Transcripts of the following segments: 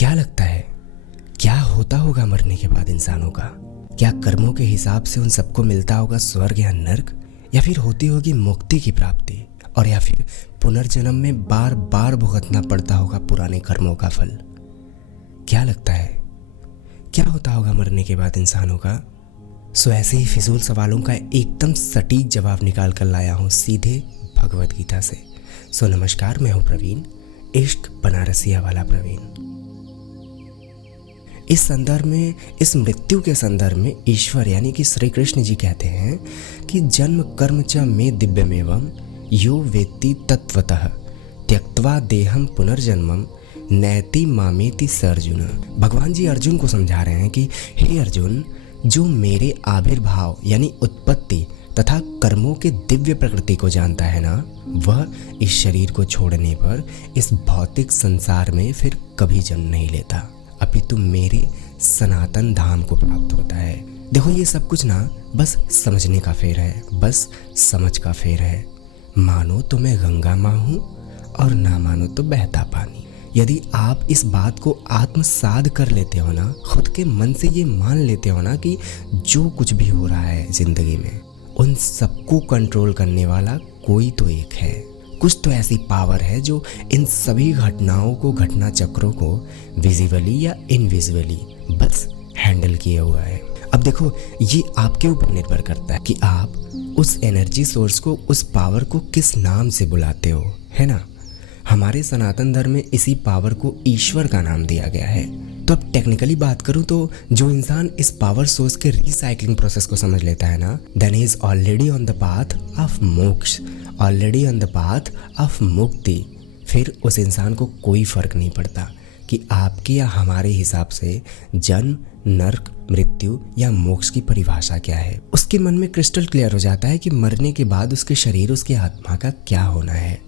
क्या लगता है, क्या होता होगा मरने के बाद इंसानों का? क्या कर्मों के हिसाब से उन सबको मिलता होगा स्वर्ग या नर्क, या फिर होती होगी मुक्ति की प्राप्ति, और या फिर पुनर्जन्म में बार बार भुगतना पड़ता होगा पुराने कर्मों का फल? क्या लगता है, क्या होता होगा मरने के बाद इंसानों का? ऐसे ही फिजूल सवालों का एकदम सटीक जवाब निकाल कर लाया हूँ सीधे भगवत गीता से। नमस्कार, मैं हूँ प्रवीण, इश्क बनारसिया वाला प्रवीण। इस संदर्भ में, इस मृत्यु के संदर्भ में ईश्वर यानी कि श्री कृष्ण जी कहते हैं कि जन्म कर्म च मे दिव्यमेवं यो वेत्ति तत्वतः त्यक्त्वा देहम पुनर्जन्मम नैति मामेति स अर्जुन। भगवान जी अर्जुन को समझा रहे हैं कि हे अर्जुन, जो मेरे आविर्भाव यानी उत्पत्ति तथा कर्मों के दिव्य प्रकृति को जानता है ना, वह इस शरीर को छोड़ने पर इस भौतिक संसार में फिर कभी जन्म नहीं लेता, अपितु मेरे सनातन धाम को प्राप्त होता है। देखो, ये सब कुछ ना बस समझने का फेर है, बस समझ का फेर है। मानो तो मैं गंगा माँ हूँ और ना मानो तो बहता पानी। यदि आप इस बात को आत्मसात कर लेते हो ना, खुद के मन से ये मान लेते हो ना कि जो कुछ भी हो रहा है जिंदगी में, उन सबको कंट्रोल करने वाला कोई तो एक है। कुछ तो ऐसी पावर है जो इन सभी घटनाओं को, घटना चक्रों को विजिबली या इनविजिबली बस हैंडल किया हुआ है। अब देखो, ये आपके ऊपर निर्भर करता है कि आप उस एनर्जी सोर्स को, उस पावर को किस नाम से बुलाते हो, है ना। हमारे सनातन धर्म में इसी पावर को ईश्वर का नाम दिया गया है। तो अब टेक्निकली बात करूं तो जो इंसान इस पावर सोर्स के रिसाइकलिंग प्रोसेस को समझ लेता है ना, then he is already on the path of moksha, already on the path of mukti. फिर उस इंसान को कोई फर्क नहीं पड़ता कि आपके या हमारे हिसाब से जन्म, नर्क, मृत्यु या मोक्ष की परिभाषा क्या है। उसके मन में क्रिस्टल क्लियर हो जाता है कि मरने के बाद उसके शरीर, उसकी आत्मा का क्या होना है।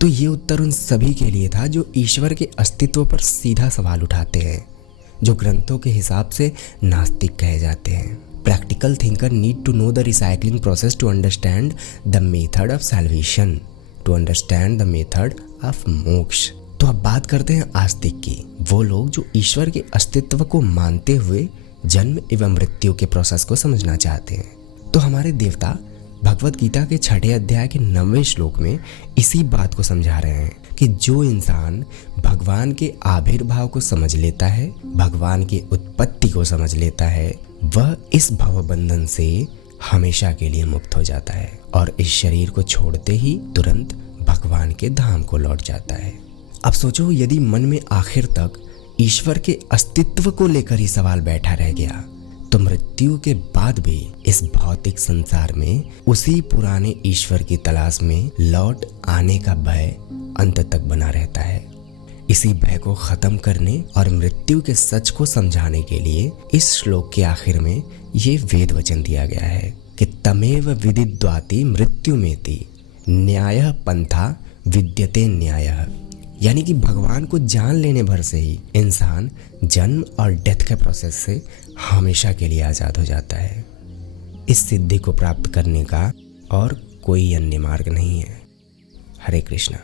तो ये उत्तर उन सभी के लिए था जो ईश्वर के अस्तित्व पर सीधा सवाल उठाते हैं, जो ग्रंथों के हिसाब से नास्तिक कहे जाते हैं। Practical thinker need to know the recycling process to understand the method of salvation, to understand the method of moksha. तो अब बात करते हैं आस्तिक की, वो लोग जो ईश्वर के अस्तित्व को मानते हुए जन्म एवं मृत्यु के प्रोसेस को समझना चाहते हैं। तो हमारे देवता भगवत गीता के 6 अध्याय के 9वें श्लोक में इसी बात को समझा रहे हैं कि जो इंसान भगवान के आविर्भाव को समझ लेता है, भगवान की उत्पत्ति को समझ लेता है, वह इस भवबंधन से हमेशा के लिए मुक्त हो जाता है और इस शरीर को छोड़ते ही तुरंत भगवान के धाम को लौट जाता है। अब सोचो, यदि मन में आखिर तक ईश्वर के अस्तित्व को लेकर ही सवाल बैठा रह गया, तो मृत्यु के बाद भी इस भौतिक संसार में उसी पुराने ईश्वर की तलाश में लौट आने का भय अंत तक बना रहता है। इसी भय को खत्म करने और मृत्यु के सच को समझाने के लिए इस श्लोक के आखिर में ये वेद वचन दिया गया है कि तमेव विदिद्वाति मृत्युमेति न्यायः पंथा विद्यते न्यायः। यानी कि भगवान को जान लेने भर से ही इंसान जन्म और डेथ के प्रोसेस से हमेशा के लिए आज़ाद हो जाता है। इस सिद्धि को प्राप्त करने का और कोई अन्य मार्ग नहीं है। हरे कृष्णा।